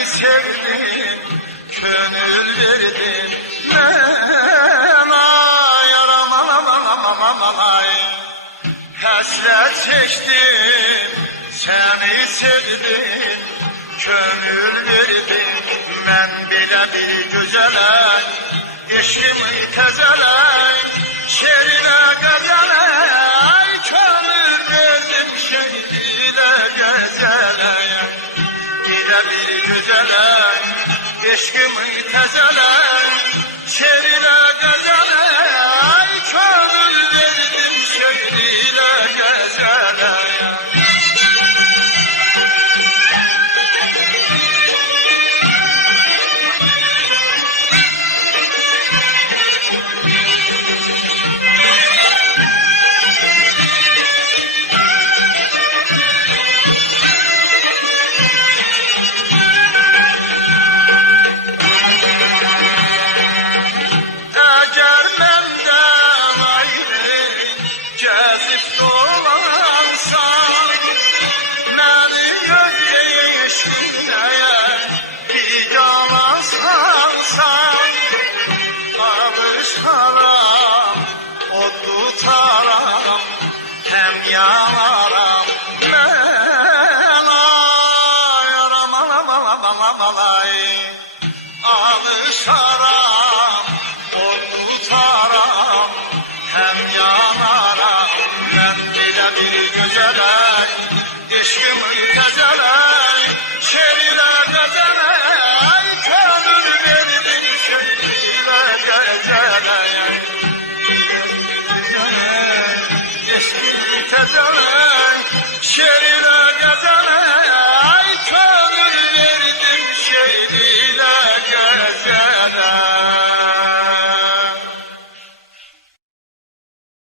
seni sevdim, gönül verdim. Ben ay aram ay, hasret çektim, seni sevdim, gönül verdim. Ben bile bir güzele, eşkimi tezele, şerine gazele, gönül verdim şehriyle gezele. Bile bir güzele, eşkimi tezele, şerine gazele, gönül verdim şehriyle gezele. Alışaram, o tutaram, hem yanaram. Ben bile bir güzele, eşkimi tezele.